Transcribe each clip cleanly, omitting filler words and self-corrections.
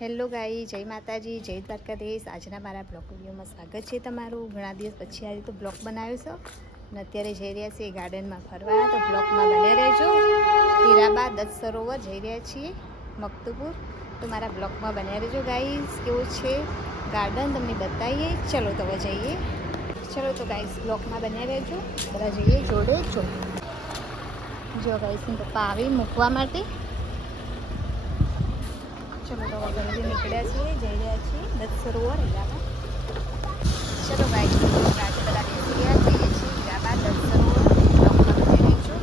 Hello ગાઈ, જય માતાજી, જય દ્વારકાધીશ। આજના મારા બ્લોગ વિડીયોમાં સ્વાગત છે તમારું। ઘણા દિવસ પછી આજે તો બ્લોગ બનાવ્યો છો અને અત્યારે જઈ રહ્યા છીએ ગાર્ડનમાં ફરવા, તો બ્લોગમાં બને રહેજો। હીરાબા દત્ત સરોવર જઈ રહ્યા છીએ મકતપુર, તો મારા બ્લોગમાં બન્યા રહેજો ગાઈસ। કેવું છે ગાર્ડન તમને બતાવીએ। ચલો તો હવે જઈએ। ચલો તો ગાઈસ બ્લોગમાં બન્યા રહેજો, બધા જઈએ જોડે। જો ગાઈસ પપ્પા આવી મૂકવા માટે। चलो तो घरेથી નીકળ્યા છીએ, જઈ રહ્યા છીએ દત્ત સરોવર હીરાબા। ચલો ગાઈસ ગાડી બધા બેસી ગયા, જઈએ છીએ હીરાબા દત્ત સરોવર। બ્લોકમાં બની રહેજો।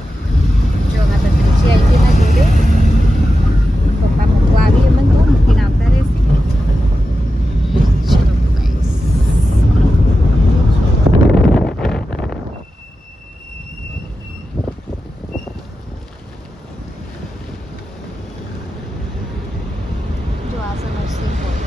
જો અમારા ભત્રીજી આવી છે એના જોડે, પપ્પા મૂકવા આવી એમને તો મૂકીને આવતા રહેશે। ચલો તો ગાઈસ જો આ છે નર્સિંગ કોલેજ।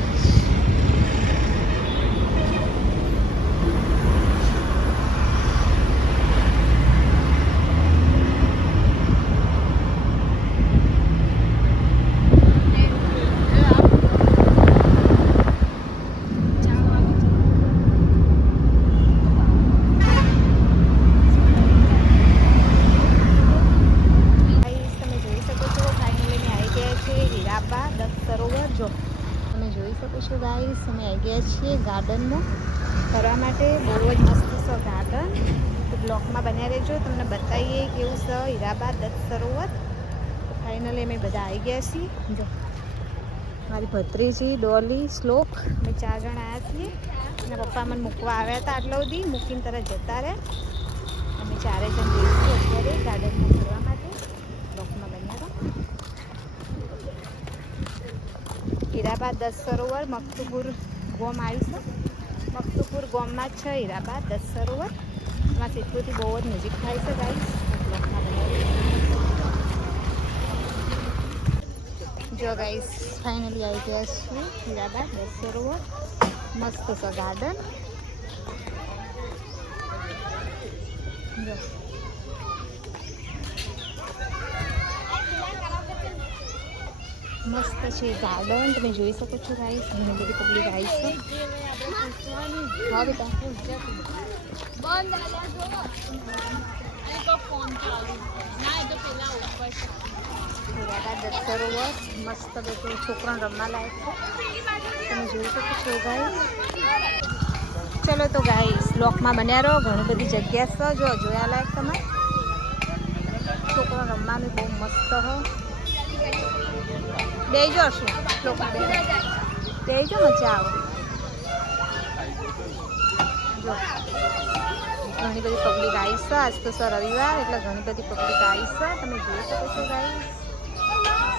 હીરાબા દત્ત સરોવર જો તમે જોઈ શકો છો ગાઈસ, અમે આવી ગયા છીએ ગાર્ડનમાં ફરવા માટે। બહુ જ મસ્ત છે ગાર્ડન, તો બ્લોકમાં બન્યા રહેજો, તમને બતાવીએ કેવું છે હીરાબા દત્ત સરોવર। તો ફાઇનલી અમે બધા આવી ગયા છીએ। જો મારી ભત્રીજી, ડોલી, શ્લોક, અમે 4 જણ આવ્યા છીએ અને પપ્પા મને મૂકવા આવ્યા હતા, આટલા સુધી મૂકીને તરત જતા રહ્યા। અમે 4 જણ જઈશું અત્યારે ગાર્ડનમાં ફરવા માટે। બ્લોકમાં બન્યા રહો। હીરાબા દત્ત સરોવર મકતપુર ગામ આવ્યું છે, મકતપુર ગામમાં જ છે હીરાબા દત્ત સરોવર। એમાં સિદ્ધપુરથી બહુ જ નજીક થાય છે ગાઈસ। બ્લોકમાં બનાવી જો ગાઈસ ફાઇનલી આવી ગયા છીએ હીરાબા દત્ત સરોવર। મસ્ત છે ગાર્ડન જો મસ્ત છે ગાર્ડન, તમે જોઈ શકો છો ગાઈસ। ઘણી બધી પબ્લિક આવી છે। હા બેટા હીરાબા દત્ત સરોવર મસ્ત બધું છોકરાને રમવા લાયક છે, તમે જોઈ શકો છો ગાઈસ। ચલો તો ગાઈસ બ્લોકમાં બન્યા રહો, ઘણી બધી જગ્યા છે જો જોયા લાયક તમારે। છોકરાને રમવાનું બહુ મસ્ત હો। બેજો શું લોકમાં બેજો મજા આવે જો ઘણી બધી પબ્લિક આવી છે। આજ તો સર રવિવાર એટલે ઘણી બધી પબ્લિક આવી છે, તમે જોઈ શકો છો ગાઈસ।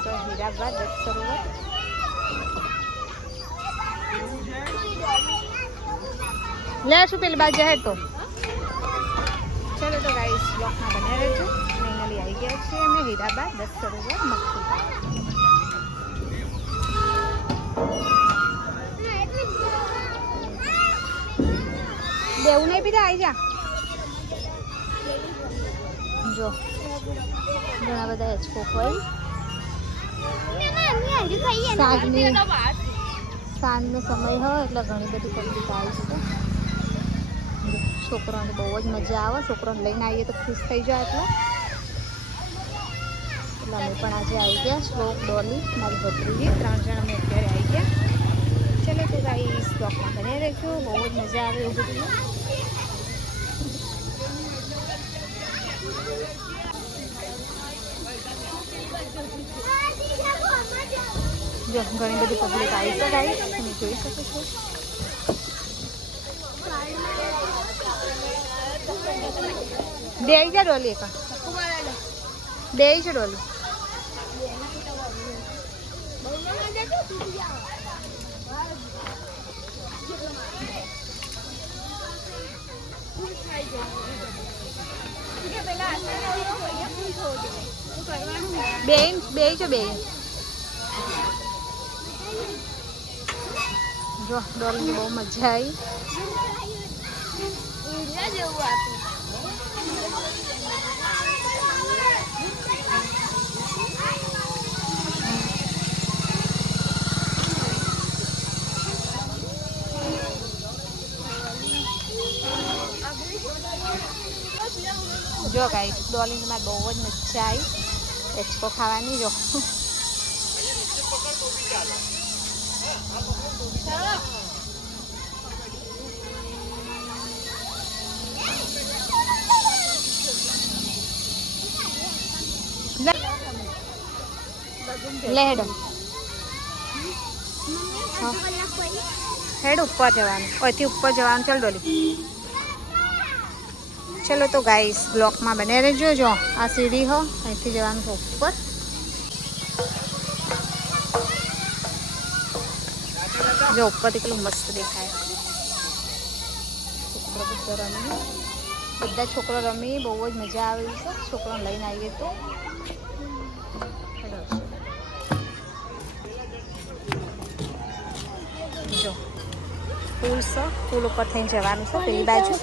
તો હીરાબા દત્ત સરોવર લેશું પેલી બાજુ હે તો ચલો તો ગાઈસ બ્લોકમાં બન્યા રહેજો। ફાઇનલી આવી ગયા છીએ અમે હીરાબા દત્ત સરોવર મકતપુર। દેવું નહીં પીધા આવી જા જો ઘણા બધા હેચકોક હોય। સાંજનો સમય હોય એટલે ઘણી બધી પબ્લિક આવી છે। છોકરાઓને બહુ જ મજા આવે, છોકરાઓને લઈને આવીએ તો ખુશ થઈ જાય એટલે અમે પણ આજે આવી ગયા। શ્લોક, ડોલી, મારી ભત્રીજી 3 જણ અમે અત્યારે આવી ગયા। ચલો તો ગાઈસ બ્લોકમાં બન્યા રહેજો, બહુ જ મજા આવે એવું બધું। જો ઘણી બધી પબ્લિક આવી છે ગાઈસ, તમે જોઈ શકો છો। બેહી જા ડોલી, એક બેહી છે ડોલી। બેહી છો બેહી જો ડોલીને બહુ મજા આવી। જો ગાઈસ ડોલીમાં બહુ જ મજા આવી એચકો ખાવાની જો લે હેડો હેડ ઉપર જવાનું અહીંથી ઉપર જવાનું ચાલ ડોલી ચલો તો ગાઈસ બ્લોકમાં બને રહેજો જો આ સીડી હો અહીંથી જવાનું છે ઉપર જો ઉપરથી કેટલું મસ્ત દેખાય છોકરો બધો રમી બધા છોકરો રમી બહુ જ મજા આવી છે છોકરાને લઈને આવીએ તો જો પુલ છે પુલ ઉપર થઈને જવાનું છે પેલી બાજુ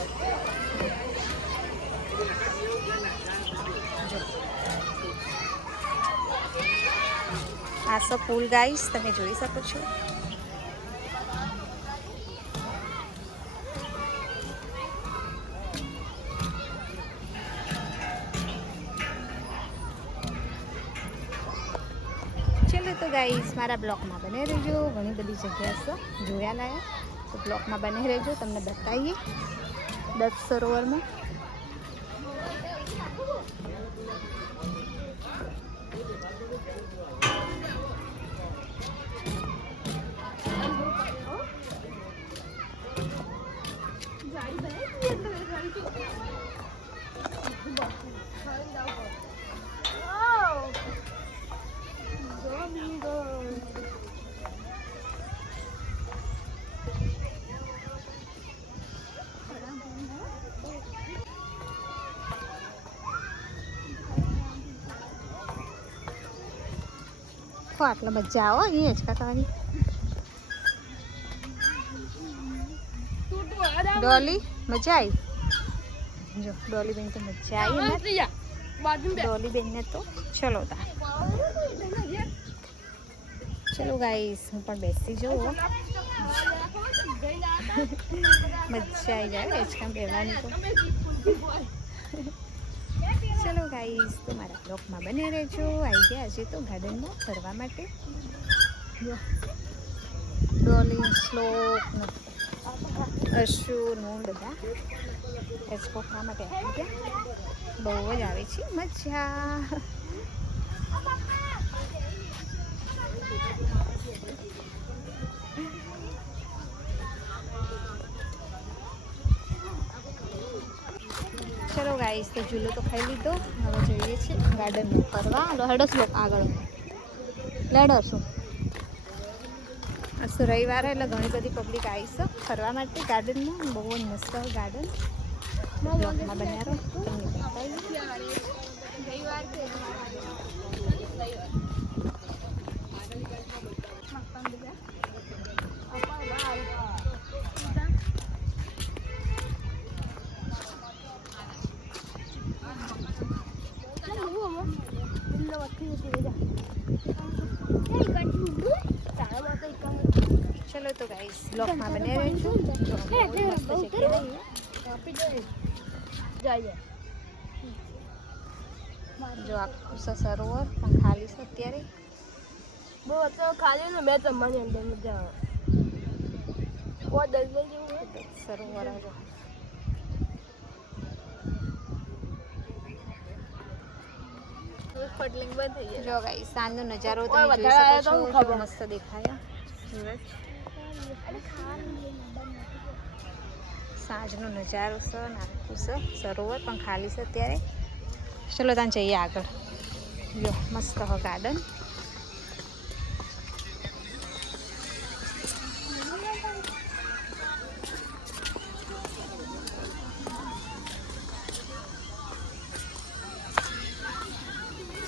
આ સો પુલ ગાઈસ તમે જોઈ શકો છો ચલો તો ગાઈસ મારા બ્લોકમાં બને રહેજો ઘણી બધી જગ્યા છે જોયા લાયા તો બ્લોકમાં બને રહેજો તમને બતાવીએ દત્ત સરોવરમાં આટલા મજા આવો અહીં હિંચકા ખાવાની ડોલી મજા આવી જો ડોલી બેન તો મજા આવી ડોલી બેન ને તો ચલો તા ચલો ગાઈસ હું પણ બેસી જાઉં મજા આવી જાય હિંચકા બેવાની તો ચલો ગાઈસ તો મારા બ્લોગમાં બને રહેજો આવી ગયા હજી તો ગાર્ડનમાં ફરવા માટે ડોલી શ્લોક અશુનું બધા એક્સપો ખાવા માટે આવી ગયા બહુ જ આવે છે મજા ચલો ગાઈસ તો ઝૂલો તો ખાઈ લીધો હવે જઈએ છીએ ગાર્ડનમાં ફરવા હાલો હેડો શ્લોક આગળ લેડો શું આજ તો રવિવાર એટલે ઘણી બધી પબ્લિક આવી છે ફરવા માટે ગાર્ડનમાં બહુ જ મસ્ત ગાર્ડન બ્લોકમાં બન્યા રહો તમને चलो तो गाइस ब्लॉग में बने रहજો जो आखું સરોવર પણ ખાલી છે અત્યારે બહુ અત્યારે ખાલી ને મેં જમવાની અંદર મજા આવે ઓ દલદલ જેવું સરોવર આવે ફટલિંગ બંધ થઈ જાય જો ગાઈસ સાંજનો નજારો તમે જોઈ શકો છો કેવો મસ્ત દેખાય સુરજ સાંજનો નજારો છે નાખું છે સરોવર પણ ખાલી છે અત્યારે ચલો ત્યાં જઈએ આગળ જો મસ્ત હો ગાર્ડન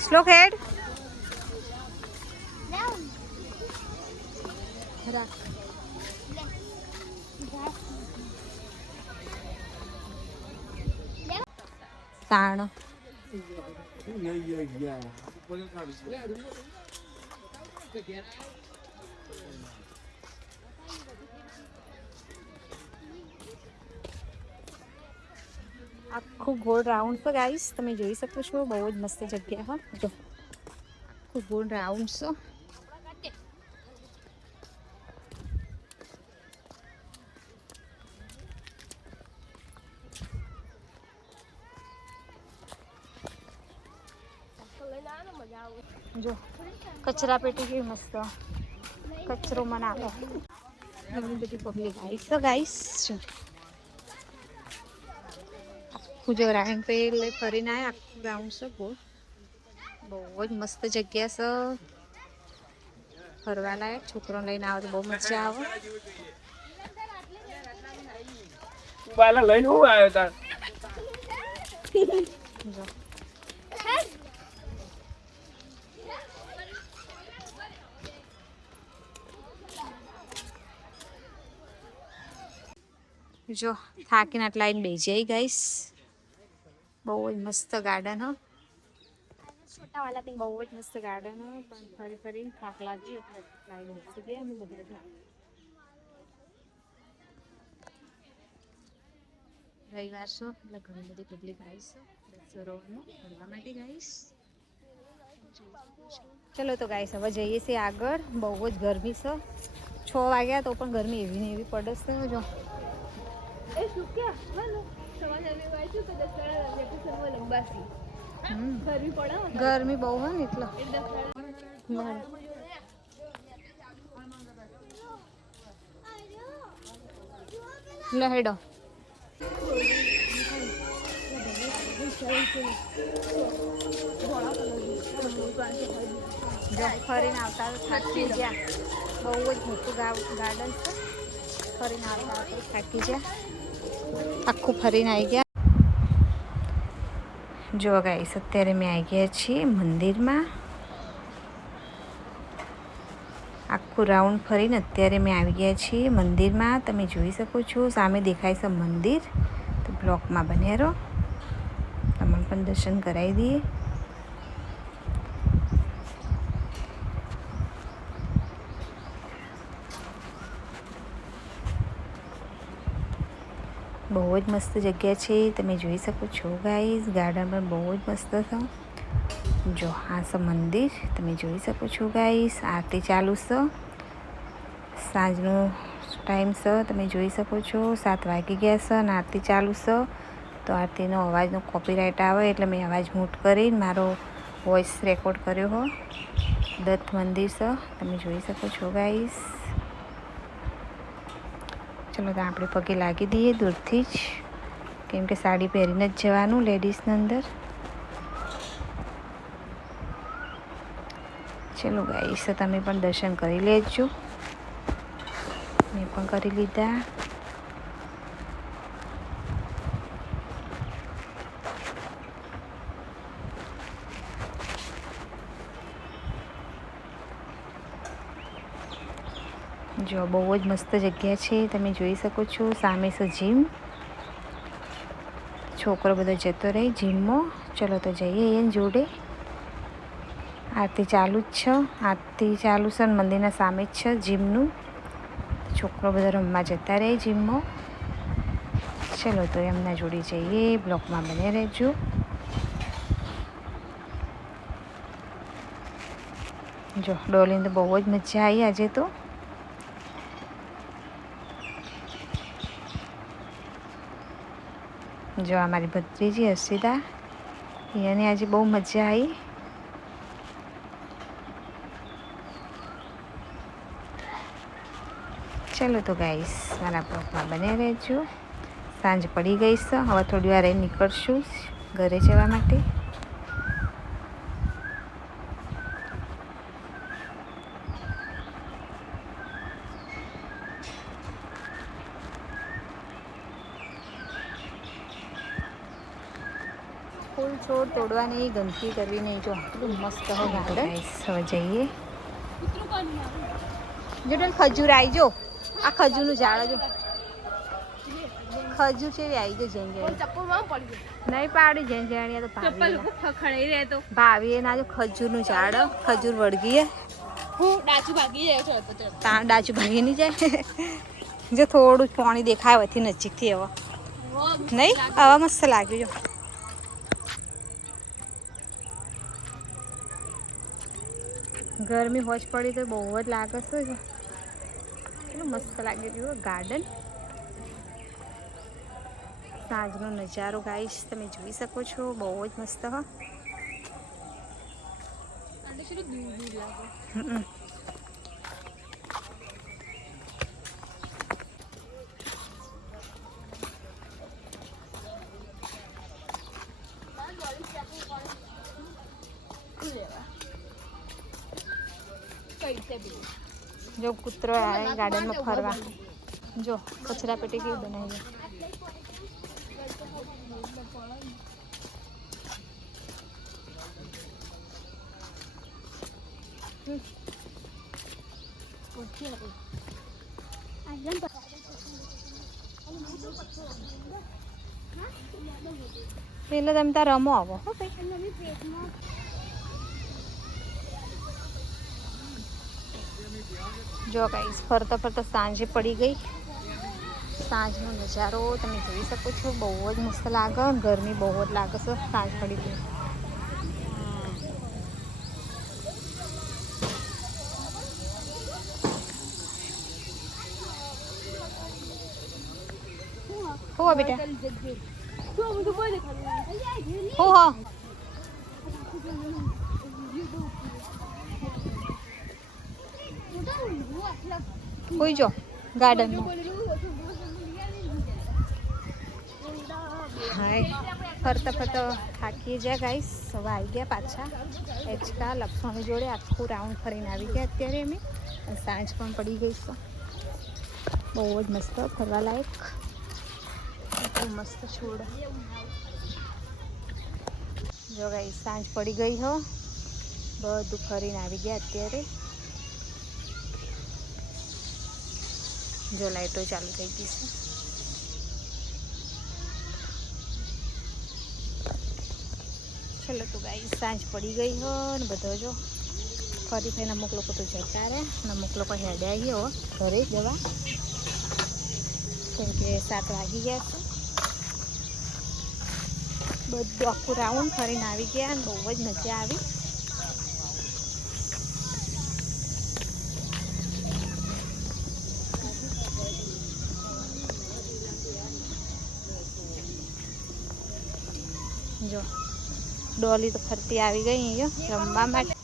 શ્લોક હેડ રાખ તાણ આખો આખું ગોળ રાઉન્ડ પર ગાઈસ તમે જોઈ શકો છો. બહુ જ મસ્ત જગ્યા. હા જો આખું ગોળ રાઉન્ડ છે. જો કચરા પેટી કેવી મસ્ત કચરો મને આપે. ઘણી બધી પબ્લિક આવી તો ગાઈસ આખું જો રાઉન્ડ પે ફરીને આવ્યા. આખું રાઉન્ડ છે બહુ જ મસ્ત જગ્યા છે ફરવા લાયક. છોકરો લઈને આવે તો બહુ મજા આવે. લઈને હું આવ્યો તાર જો થાકીને આટલા આવીને બેસી જાય ગાઈસ. બહુ જ મસ્ત ગાર્ડન. હો બહુ જ મસ્ત ગાર્ડન. પણ ફરી ફરીને થાક લાગી એટલે લાઈન બેસી ગયા અમે બધા. રવિવાર છો એટલે ઘણી બધી પબ્લિક આવીશ દસરોનું ફરવા માટે ગાઈસ. ચલો તો ગાઈસ હવે જઈએ છીએ આગળ. બહુ જ ગરમી છે. 6 વાગ્યા તો પણ ગરમી એવી ને એવી પડે છે. જો ગરમી બહુ હોય ને એટલે લહેડો ફરીને આવતા થાકી ગયા. બહુ જ મોટું ગાર્ડન છે. ફરીને આવતા થાકી ગયા. આખું ફરીને આવી ગયા. જો ગાઈસ અત્યારે મેં આવી ગયા છીએ મંદિરમાં. આખું રાઉન્ડ ફરીને અત્યારે મેં આવી ગયા છીએ મંદિરમાં. તમે જોઈ શકો છો સામે દેખાય છે મંદિર. તો બ્લોકમાં બન્યા રહો. તમને પણ દર્શન કરાવી દઈએ. બહુ જ મસ્ત જગ્યા છે. તમે જોઈ શકો છો ગાઈસ. ગાર્ડન પણ બહુ જ મસ્ત છે. જો આ છે મંદિર. તમે જોઈ શકો છો ગાઈસ. આરતી ચાલુ છે. સાંજનો ટાઈમ છે. તમે જોઈ શકો છો 7 વાગી ગયા છે અને આરતી ચાલુ છે. તો આરતીનો અવાજનો કોપીરાઇટ આવે એટલે મેં અવાજ મ્યુટ કરીને મારો વોઇસ રેકોર્ડ કર્યો હો. દત્ત મંદિર છે. તમે જોઈ શકો છો ગાઈસ. ચલો તો આપણે પગે લાગી દઈએ દૂરથી જ, કેમ કે સાડી પહેરીને જ જવાનું લેડીઝની અંદર. ચલો ગાઈસ તમે પણ દર્શન કરી લેજો. મેં પણ કરી લીધા. જો બહુ જ મસ્ત જગ્યા છે. તમે જોઈ શકો છો સામે છે જીમ. છોકરો બધો જતો રહે જીમમાં. ચલો તો જઈએ એની જોડે. આરતી ચાલુ જ છે. આરતી ચાલુ છે અને મંદિરના સામે જ છે જીમનું. છોકરો બધો રમવા જતા રહે જીમમાં. ચલો તો એમના જોડે જઈએ. બ્લોકમાં બને રહેજો. જો ડોલીને તો બહુ જ મજા આવી આજે તો. જો અમારી ભત્રીજી હર્ષિતા, એને આજે બહુ મજા આવી. ચલો તો ગાઈસ મારા બ્લોગમાં બન્યા રહેજો. સાંજ પડી ગઈ છે. હવે થોડી વાર નીકળશું ઘરે જવા માટે. ફૂલ છોડ તોડવાની, ગંદકી કરવી નહીં. જો કેટલું મસ્ત હોય ગાર્ડન. હવે જઈએ. જો તને ખજૂર આવી જો. આ ખજૂરનું ઝાડ જો. ખજૂર છે આવી જો જેન નહીં પાડી જેન જાણીએ તો ભાવી ના જો ખજૂરનું ઝાડ. ખજૂર વળગી ડાચું ભાગી નહીં જાય. જો થોડું પાણી દેખાય હોયથી નજીકથી હવે નહીં. આવા મસ્ત લાગ્યું જો. ગરમી હોજ પડી તો બહુ જ લાગે છે. કેટલું મસ્ત લાગે રહ્યું ગાર્ડન. સાંજનો નજારો ગાઈશ તમે જોઈ શકો છો, બહુ જ મસ્ત. જો કૂતરો આવે ગાર્ડનમાં ફરવા. જો કચરા પેટી કેવી બનાવી. પેલા તમે ત્યાં રમો આવો. જો ગાઈસ ફરતા ફરતા સાંજે પડી ગઈ. સાંજનો નજારો તમે જોઈ શકો છો, બહુ જ મસ્ત લાગે. ગરમી બહુ જ લાગે છે. સાંજ પડી ગઈ. હો બેટા હો હા કોઈ જો ગાર્ડનમાં. હાય ફરતા ફરતા થાકી જાય ગાઈસ. હવે આવી ગયા પાછા એચકા લપસણી જોડે આખું રાઉન્ડ ફરીને આવી ગયા. અત્યારે અમે સાંજ પણ પડી ગઈ છે. બહુ જ મસ્ત ફરવા લાયક. મસ્ત છોડ. જો ગાઈસ સાંજ પડી ગઈ હો, બધું ફરીને આવી ગયા. અત્યારે જો લાઈટો ચાલુ થઈ ગઈ છે. ચલો તો ગાઈસ સાંજ પડી ગઈ હો ને બધો જો ફરી થઈને અમુક લોકો તો જતા રહે ને અમુક લોકો હેડ્યા ગયો ઘરે જવા, કેમ કે 7 વાગી ગયા છે. બધું આખું રાઉન્ડ ફરીને આવી ગયા અને બહુ જ મજા આવી. જો ડોલી તો ફરતી આવી ગઈ અહીંયા રમવા માટે.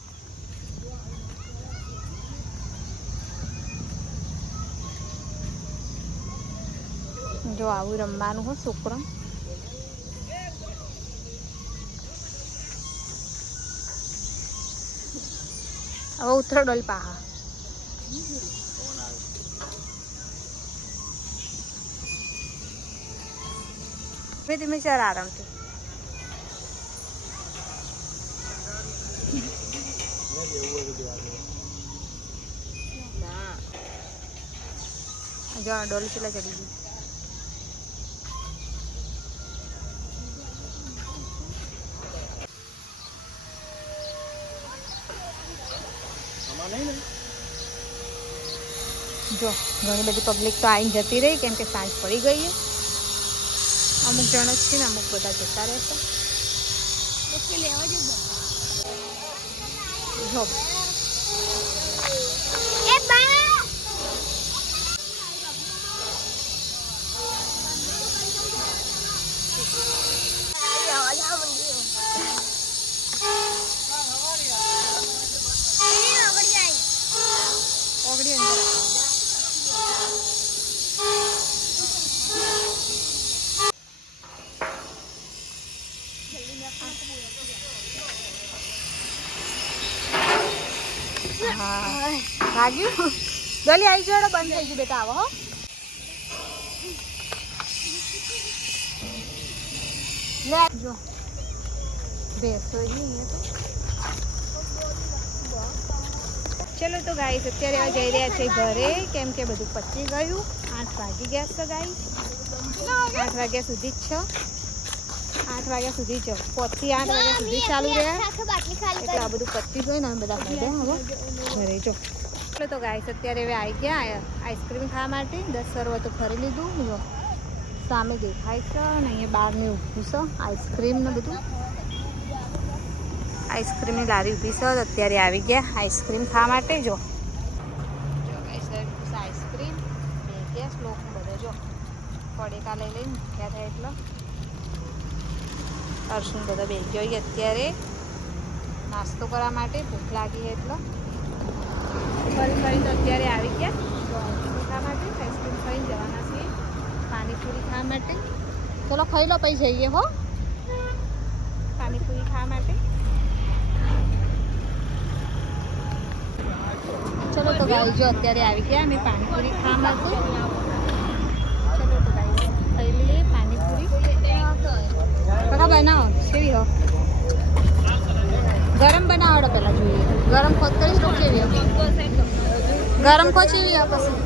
જો આવું રમવાનું હો છોકરો. હવે ઉતરો ડોલ પાહા. ધીમે ચાર આરામથી. જો ડોલી ચલા ચડી ગઈ. જો ઘણી બધી પબ્લિક તો આવીને જતી રહી, કેમ કે સાંજ પડી ગઈ. અમુક જણ જ છે ને અમુક બધા જતા રહેશે. જો ઓગળી અંદર હા ભાગ્યું. ગલી આવી જોડો બંધ થઈ ગયું બેટા. આવો હો. લે જો બેસો નહીં તો. ચલો તો ગાઈસ અત્યારે હવે જઈ રહ્યા છે ઘરે, કેમ કે બધું પચી ગયું. 8 વાગી ગયા છે ગાઈસ. 8 વાગ્યા સુધી જ છો. 8 વાગ્યા સુધી જ 5 થી 8 વાગ્યા સુધી ચાલુ રહ્યા. એટલે આ બધું પચી ગયું ને બધા ખાધા હવે ઘરે. જો ચલો તો ગાઈસ અત્યારે હવે આવી ગયા આઈસ્ક્રીમ ખાવા માટે. 10 સર્વ તો ફરી લીધું. જો સામે દેખાય છે ને અહીંયા બહાર ને ઊભું છે આઈસ્ક્રીમ ને બધું. આઈસ્ક્રીમની લારી ઊભી છે. અત્યારે આવી ગયા આઈસ્ક્રીમ ખાવા માટે. જો આઈસ્ક્રીમ ગેસ લોકો બધો જો પડેકા લઈ લઈને ભૂખ્યા થાય એટલે અર્શુન બધો બેસી ગયો અત્યારે નાસ્તો કરવા માટે. ભૂખ લાગી એટલે ફરી તો અત્યારે આવી ગયા તો આઈસ્ક્રીમ ખાવા માટે. આઈસ્ક્રીમ ખાઈને જવાના છીએ પાણીપુરી ખાવા માટે. ચલો ખાઈ લો પછી જઈએ હો પાણીપુરી ખાવા માટે. ચલો તો ગાઈ જો અત્યારે આવી ગયા અમે પાણીપુરી ખાવા માટે. ચલો તો ગાઈ ખાઈ લઈએ પાણીપુરી. કાકા બનાવો કેવી હો ગરમ બનાવડો પહેલાં જોઈએ. ગરમ ખોદ કરીશ તો કેવી હો ગરમ ખો કેવી હો પછી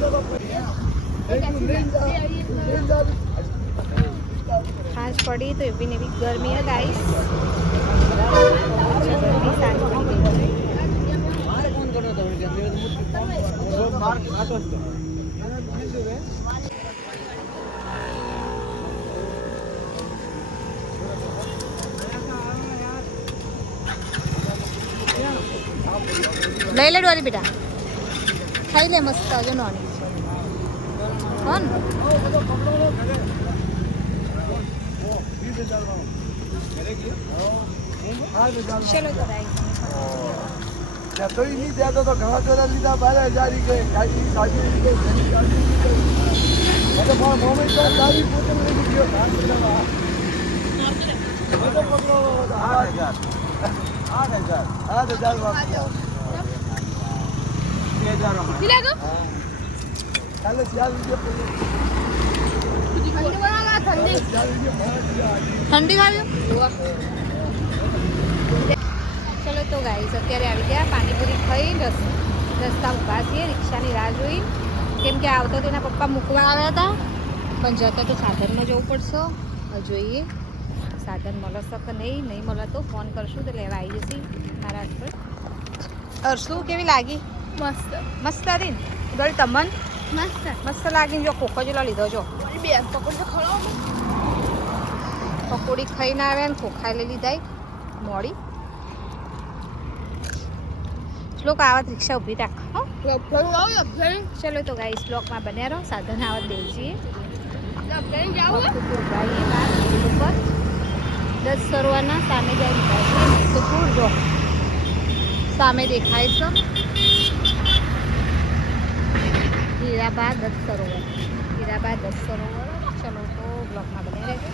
સાંજ પડી તો એવી ને એવી ગરમી હે ગાઈસ. સાંજ પડી લઈ લે ડોરી બેટા ખાઈ લે મસ્ત હજુ નોની કોણ ચલો તો ભાઈ तो ही नहीं देता तो घड़ा चला लीधा 12,000 के गाड़ी शादी के मतलब मोमेंट का गाड़ी पूछने में वीडियो था मतलब पकड़ो 8,000 वापस 6,000 मिला को कल चार वीडियो ठंडी खावी ચલો તો ગાઈસ અત્યારે આવી ગયા પાણીપુરી ખાઈ રસ્તા ઊભા છીએ રિક્ષાની રાહ જોઈ. કેમ કે આવતો તો એના પપ્પા મૂકવા આવ્યા હતા પણ જતા તો સાધનમાં જવું પડશે. જોઈએ સાધન મળશે કે નહીં મળે તો ફોન કરશું તો લેવા આવી જશે મારા હસબન્ડ. અર્શું કેવી લાગી? મસ્ત મસ્ત હતી ને ગર્લ તમન મસ્ત લાગીને જો ખોખો જેલો લીધો જો પકોડી ખાઈને આવ્યા ને ખોખા લઈ લીધા મોડી. શ્લોક આવત રિક્ષા ઊભી રાખ હો. ચલો તો ગાઈસ બ્લોકમાં બન્યા રહો. સાધન આવત બેસીએ ઉપર 10 સરોવરના સામે જાય તો પૂર જો સામે દેખાય છે હીરાબા 10 સરોવર. ચલો તો બ્લોકમાં બન્યા રહેજો.